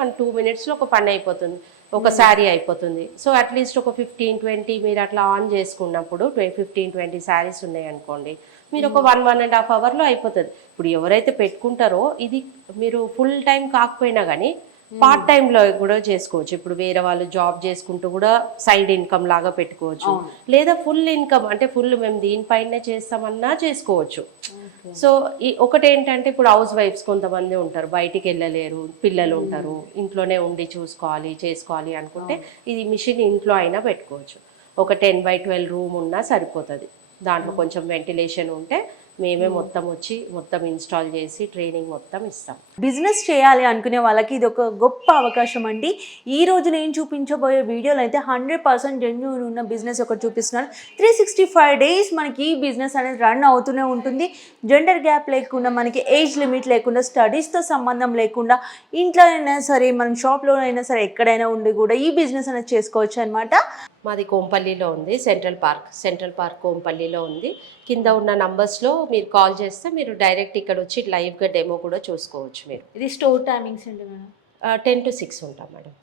మన 2 minutesలో ఒక పని అయిపోతుంది, ఒక శారీ అయిపోతుంది. సో అట్లీస్ట్ ఒక 15-20 మీరు అట్లా ఆన్ చేసుకున్నప్పుడు 15-20 శారీస్ ఉన్నాయి అనుకోండి, మీరు ఒక 1-1.5 అవర్లో అయిపోతుంది. ఇప్పుడు ఎవరైతే పెట్టుకుంటారో ఇది మీరు ఫుల్ టైం కాకపోయినా కానీ పార్ట్ టైంలో కూడా చేసుకోవచ్చు. ఇప్పుడు వేరే వాళ్ళు జాబ్ చేసుకుంటూ కూడా సైడ్ ఇన్కమ్ లాగా పెట్టుకోవచ్చు, లేదా ఫుల్ ఇన్కమ్ అంటే ఫుల్ మేము దీనిపైనే చేస్తామన్నా చేసుకోవచ్చు. సో ఒకటి ఏంటంటే ఇప్పుడు హౌస్ వైఫ్స్ కొంతమంది ఉంటారు, బయటికి వెళ్ళలేరు, పిల్లలు ఉంటారు, ఇంట్లోనే ఉండి చూసుకోవాలి చేసుకోవాలి అనుకుంటే ఇది మిషన్ ఇంట్లో అయినా పెట్టుకోవచ్చు. ఒక 10x12 రూమ్ ఉన్నా సరిపోతుంది. దాంట్లో కొంచెం వెంటిలేషన్ ఉంటే మేమే మొత్తం వచ్చి మొత్తం ఇన్స్టాల్ చేసి ట్రైనింగ్ మొత్తం ఇస్తాం. బిజినెస్ చేయాలి అనుకునే వాళ్ళకి ఇది ఒక గొప్ప అవకాశం అండి. ఈ రోజు నేను చూపించబోయే వీడియోలో అయితే 100% జెన్యూన్ ఉన్న బిజినెస్ ఒకటి చూపిస్తున్నాను. 365 days మనకి ఈ బిజినెస్ అనేది రన్ అవుతూనే ఉంటుంది. జెండర్ గ్యాప్ లేకుండా, మనకి ఏజ్ లిమిట్ లేకుండా, స్టడీస్తో సంబంధం లేకుండా, ఇంట్లో అయినా సరే, మనం షాప్లో అయినా సరే, ఎక్కడైనా ఉండి కూడా ఈ బిజినెస్ అనేది చేసుకోవచ్చు అనమాట. మాది కోంపల్లిలో ఉంది, సెంట్రల్ పార్క్ కోంపల్లిలో ఉంది. కింద ఉన్న నంబర్స్లో మీరు కాల్ చేస్తే మీరు డైరెక్ట్ ఇక్కడ వచ్చి లైవ్గా డెమో కూడా చూసుకోవచ్చు. మీరు ఇది స్టోర్ టైమింగ్స్ ఏంటి మేడం? 10 to 6 ఉంటాం మేడం.